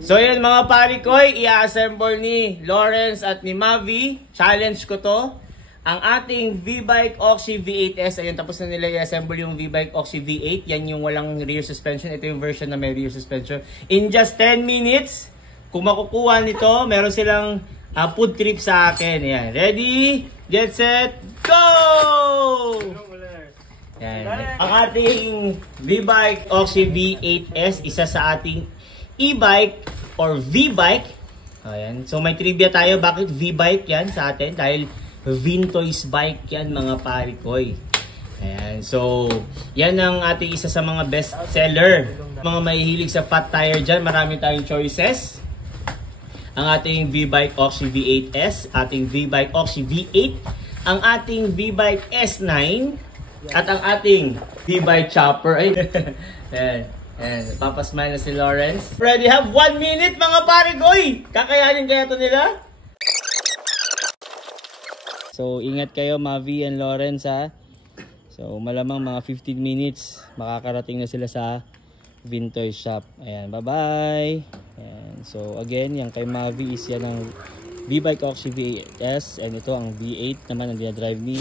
So yun mga pari koy, i-assemble ni Lawrence at ni Mavi. Challenge ko to. Ang ating V-Bike Oxy V8S. Ayun, tapos na nila i-assemble yung V-Bike Oxy V8. Yan yung walang rear suspension. Ito yung version na may rear suspension. In just 10 minutes, kung makukuha nito, meron silang food trip sa akin. Ayan. Ready, get set, go! Ayan. Ang ating V-Bike Oxy V8S, isa sa ating e-bike or V-Bike. Ayan. So may trivia tayo, bakit V-Bike yan sa atin? Dahil vintage bike yan mga pari koy. Ayan. So yan ang ating isa sa mga best seller. Mga mahihilig sa fat tire dyan, marami tayong choices. Ang ating V-Bike Oxy V8S, ating V-Bike Oxy V8, ang ating V-Bike S9, at ang ating V-Bike Chopper. Ay, ayan, papasmile na si Lawrence. Ready, have 1 minute mga pare koy! Kakayanin kaya ito nila? So, ingat kayo Mavi and Lawrence ha. So, malamang mga 15 minutes makakarating na sila sa vintage shop. Ayan, bye-bye! So, again, yung kay Mavi is yan ang V-Bike Oxy V8S and ito ang V8 naman ang dinadrive ni